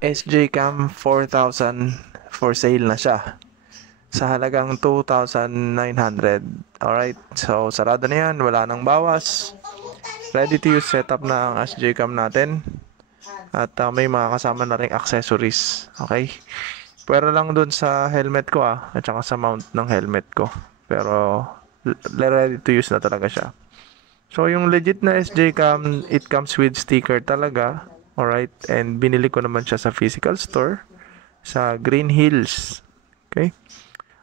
SJ Cam 4,000 for sale na siya sa halagang 2,900. Alright, so sarado na yan, wala nang bawas. Ready to use setup na ang SJ Cam natin. At may mga kasama na ring accessories. Okay? Pero lang dun sa helmet ko at saka sa mount ng helmet ko. Pero ready to use na talaga siya. So yung legit na SJ Cam, it comes with sticker talaga. Alright, and binili ko naman siya sa physical store sa Green Hills. Okay?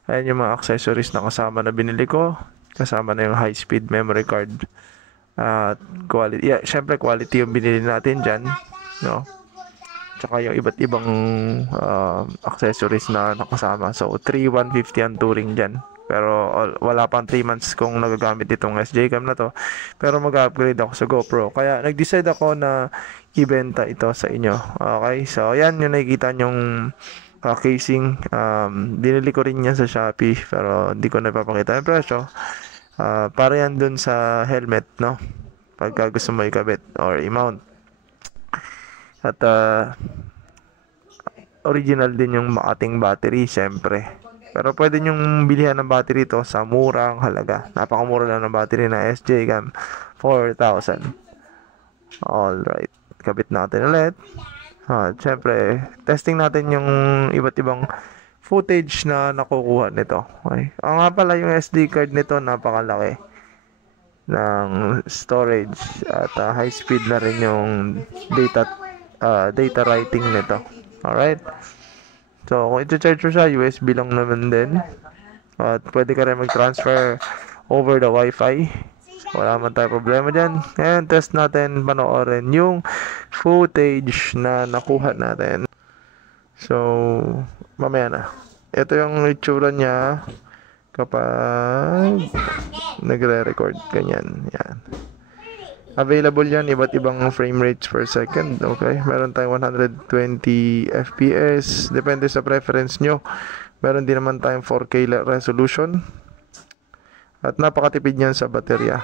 Ayan yung mga accessories na kasama na binili ko. Kasama na yung high-speed memory card. At quality. Yeah, syempre quality yung binili natin dyan. No? Tsaka yung iba't ibang accessories na nakasama. So, 3,150 ang touring dyan. Pero wala pang 3 months kung nagagamit itong SJ Cam na to. Pero mag-upgrade ako sa GoPro. Kaya nag-decide ako na ibenta ito sa inyo. Okay? So, yan yung nakikita nyong casing. Binili ko rin yan sa Shopee. Pero hindi ko na ipapakita yung presyo. Para yan dun sa helmet, no? Pagka gusto mo ikabit or i-mount. At original din yung ating battery, syempre. Pero pwede nyong bilihan ng battery ito sa murang halaga. Napakamura lang ng battery na SJ Cam 4,000. Alright, kabit natin ulit. Syempre, testing natin yung iba't ibang footage na nakukuha nito. Okay. Nga pala yung SD card nito napakalaki ng storage at high speed na rin yung data writing nito. Alright. So, kung i-charge mo siya, USB lang naman din. At pwede ka rin mag-transfer over the Wi-Fi. Wala man tayo problema dyan. Ngayon, test natin, panoorin yung footage na nakuha natin. So, mamaya na. Ito yung itsura niya kapag nagre-record. Ganyan. Yan. Available yan, iba't ibang frame rates per second. Okay? Meron tayong 120 FPS. Depende sa preference nyo. Meron din naman tayong 4K resolution. At napakatipid niyan sa baterya.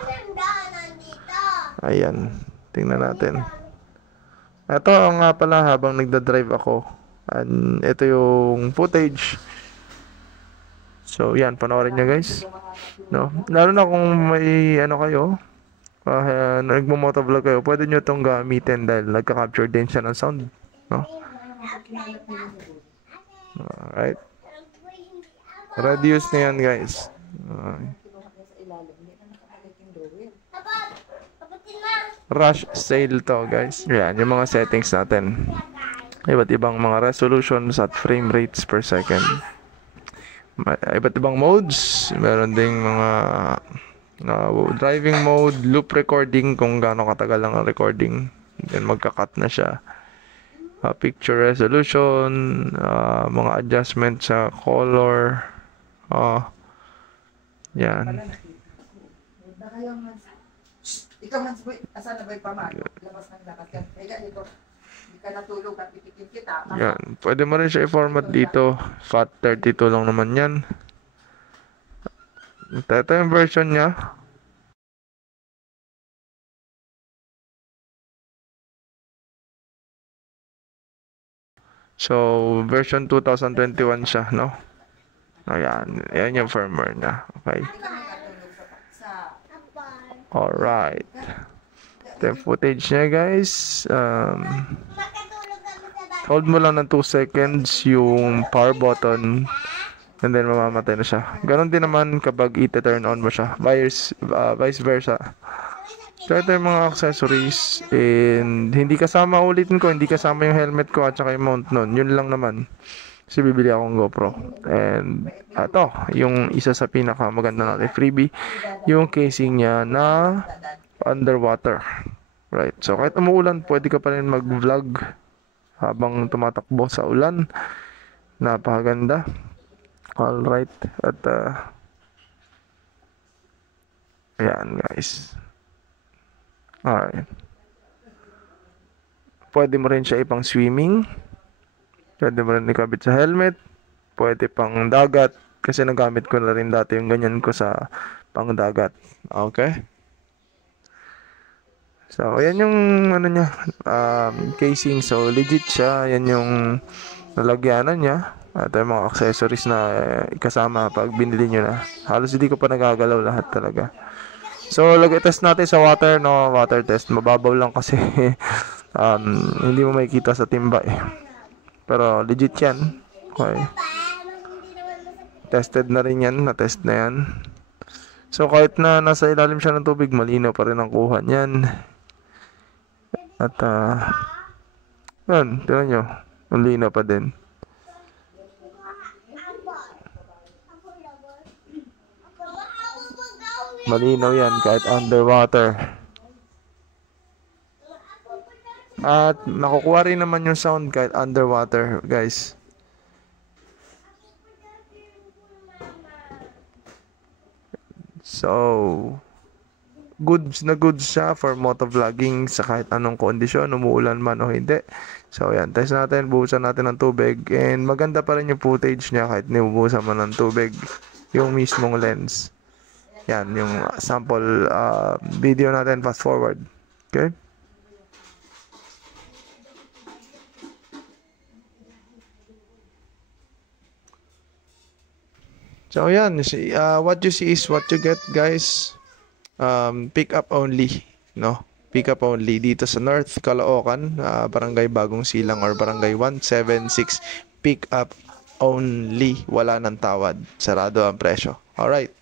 Ayan. Tingnan natin. Ito nga pala habang nagda-drive ako. And ito yung footage. So, yan. Panoorin nyo guys. No? Lalo na kung may kayo. Nagmo-motovlog kayo, pwede nyo itong gamitin dahil nagka-capture din siya ng sound. No? Alright. Radius na yan guys. Rush sale to guys. Yan, yung mga settings natin. Iba't ibang mga resolutions at frame rates per second. Iba't ibang modes. Meron ding mga driving mode, loop recording kung gaano katagal lang ang recording, then magka-cut na siya. Picture resolution, mga adjustment sa color, yan. Ikaw Hans boy, asan na ba yung pamalo? Labas ng lakas ka. Kaya dito, hindi ka natulog at pipitin kita. Yan, pwede mo rin siya i-format dito. FAT32 lang naman yan. Ito yung version niya. So, version 2021 siya, no? Ayan. Ayan yung firmware niya. Okay. Alright. Ito yung footage niya, guys. Hold mo lang ng 2 seconds yung power button. And then, mamamatay na siya. Ganon din naman kapag i-turn on mo siya. Vice versa. So, ito yung mga accessories. And, hindi kasama, ulitin ko, hindi kasama yung helmet ko at saka yung mount nun. Yun lang naman. Kasi bibili akong GoPro. And, ito, yung isa sa pinaka maganda natin freebie. Yung casing niya na underwater. Right. So, kahit umuulan, pwede ka pa rin mag-vlog habang tumatakbo sa ulan. Napakaganda. Alright. At, ayan guys. Alright. Pwede mo rin siya ipang swimming. Pwede mo rin ikabit sa helmet. Pwede pang dagat. Kasi nagamit ko na rin dati yung ganyan ko sa pang dagat. Okay? So, ayan yung ano niya, casing. So, legit siya. Ayan yung nalagyanan niya. At yung mga accessories na kasama pag binili nyo na. Halos hindi ko pa nagagalaw lahat talaga. So, lagay test natin sa water, no? Water test. Mababaw lang kasi hindi mo makikita sa timba eh. Pero legit yan. Okay. Tested na rin yan. Na-test na yan. So, kahit na nasa ilalim siya ng tubig, malinaw pa rin ang kuha niyan. At, yun, tignan nyo. Ang linaw pa din. Malinaw yan kahit underwater. At nakukuha rin naman yung sound kahit underwater, guys. So, goods na goods siya for motovlogging sa kahit anong kondisyon, umuulan man o hindi. So, yan. Test natin, buhusan natin ng tubig. And maganda pa rin yung footage niya kahit nibubuhusan man ng tubig. Yung mismong lens. Yan, yung sample video natin, fast forward. Okay? So, yan. What you see is what you get, guys. Pick up only, no? Pick up only dito sa North Caloocan, Barangay Bagong Silang or Barangay 176. Pick up only, wala nang tawad. Sarado ang presyo. Alright.